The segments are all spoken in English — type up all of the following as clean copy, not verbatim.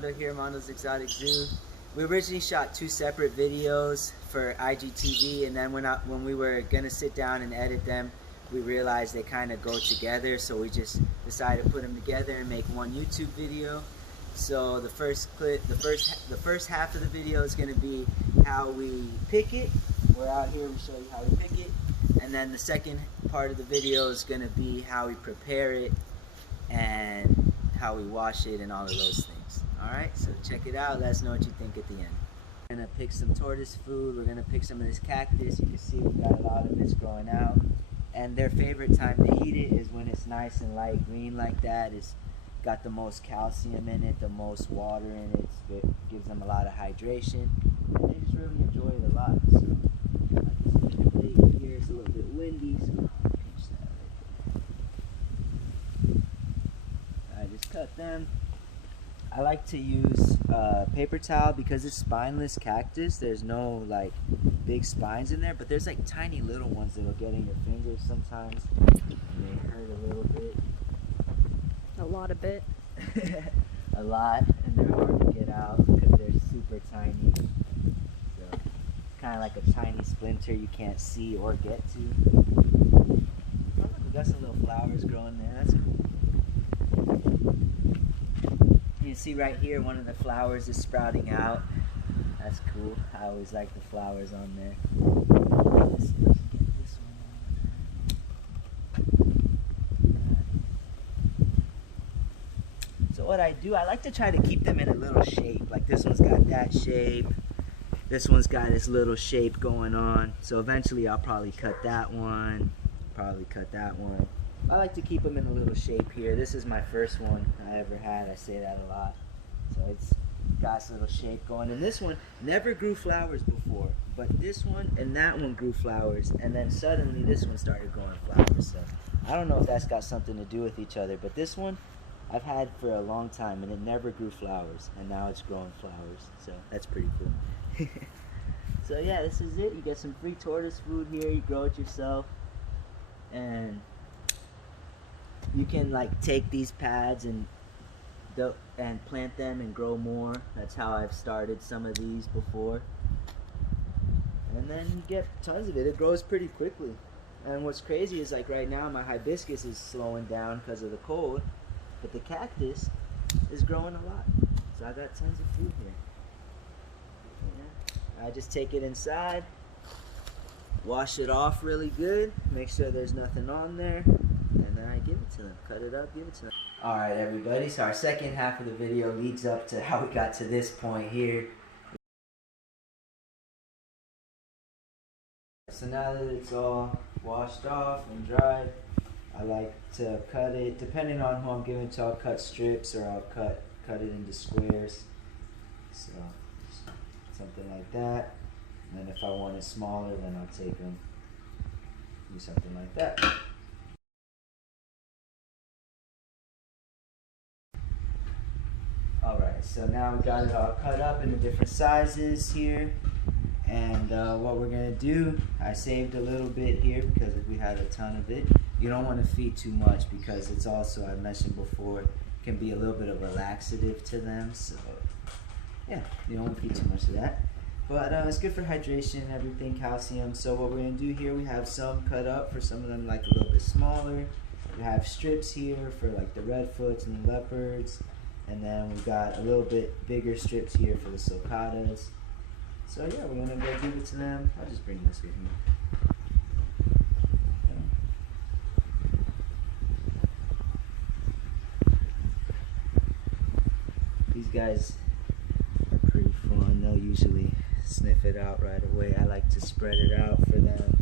Mondo here, Mondo's Exotic Zoo. We originally shot 2 separate videos for IGTV, and then when we were gonna sit down and edit them, we realized they kind of go together, so we just decided to put them together and make one YouTube video. So the first half of the video is gonna be how we pick it. We're out here, we show you how we pick it, and then the second part of the video is gonna be how we prepare it and how we wash it and all of those things. Alright, so check it out, let us know what you think at the end. We're gonna pick some tortoise food, we're gonna pick some of this cactus. You can see we've got a lot of it's growing out. And their favorite time to eat it is when it's nice and light green like that. It's got the most calcium in it, the most water in it. It gives them a lot of hydration. And they just really enjoy it a lot. So, like you see here, it's a little bit windy, so I'll pinch that right there. I just cut them. I like to use paper towel because it's spineless cactus. There's no like big spines in there, but there's like tiny little ones that'll get in your fingers sometimes. They hurt a little bit. A lot of bit. A lot, and they're hard to get out because they're super tiny. So it's kind of like a tiny splinter you can't see or get to. Oh, look, we got some little flowers growing there. That's cool. You can see right here one of the flowers is sprouting out. That's cool. I always like the flowers on there. Let's see if I can get this one. So what I do, I like to try to keep them in a little shape. Like this one's got that shape. This one's got this little shape going on. So eventually I'll probably cut that one. Probably cut that one. I like to keep them in a little shape here. This is my first one I ever had. I say that a lot. So it's got this little shape going. And this one never grew flowers before. But this one and that one grew flowers. And then suddenly this one started growing flowers. So I don't know if that's got something to do with each other. But this one I've had for a long time and it never grew flowers. And now it's growing flowers. So that's pretty cool. So yeah, this is it. You get some free tortoise food here. You grow it yourself. And you can like take these pads and plant them and grow more. That's how I've started some of these before. And then you get tons of it. It grows pretty quickly. And what's crazy is like right now my hibiscus is slowing down because of the cold, but the cactus is growing a lot. So I got tons of food here. Yeah. I just take it inside, wash it off really good, make sure there's nothing on there, and then I give it to them. Cut it up, give it to them. Alright everybody, so our second half of the video leads up to how we got to this point here. So now that it's all washed off and dried, I like to cut it, depending on who I'm giving it to, I'll cut strips or I'll cut it into squares. So something like that. And then if I want it smaller, then I'll take them, do something like that. Alright, so now we got it all cut up into different sizes here. And what we're going to do, I saved a little bit here because we had a ton of it. You don't want to feed too much because it's also, I mentioned before, can be a little bit of a laxative to them. So yeah, you don't want to feed too much of that. But it's good for hydration and everything, calcium. So what we're going to do here, we have some cut up for some of them like a little bit smaller. We have strips here for like the redfoots and the leopards. And then we've got a little bit bigger strips here for the sulcatas. So yeah, we're going to go give it to them. I'll just bring this with me. These guys are pretty fun. They'll usually sniff it out right away. I like to spread it out for them.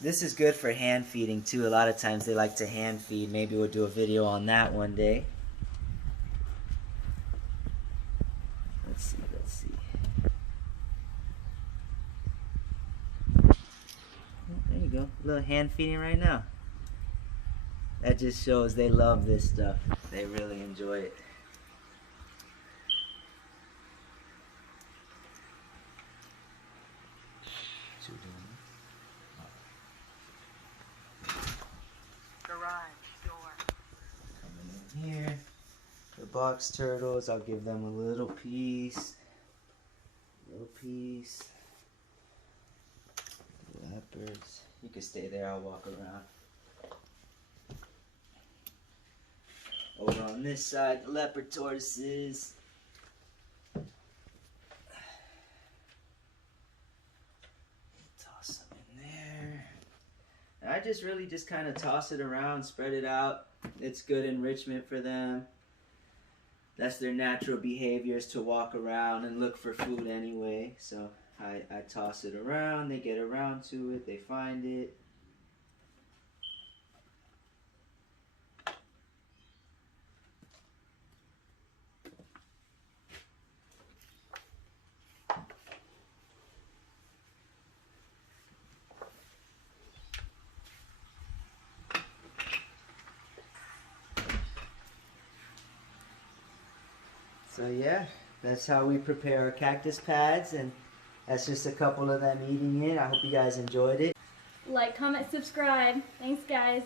This is good for hand feeding too. A lot of times they like to hand feed. Maybe we'll do a video on that one day. Let's see. Oh, there you go. A little hand feeding right now. That just shows they love this stuff. They really enjoy it. Garage door. Coming in here. box turtles, I'll give them a little piece. Leopards, you can stay there, I'll walk around. Over on this side, the leopard tortoises. Toss them in there. And I just really just kind of toss it around, spread it out. It's good enrichment for them. That's their natural behavior, is to walk around and look for food anyway. So I toss it around, they get around to it, they find it. So yeah, that's how we prepare our cactus pads, and that's just a couple of them eating it. I hope you guys enjoyed it. Like, comment, subscribe. Thanks, guys.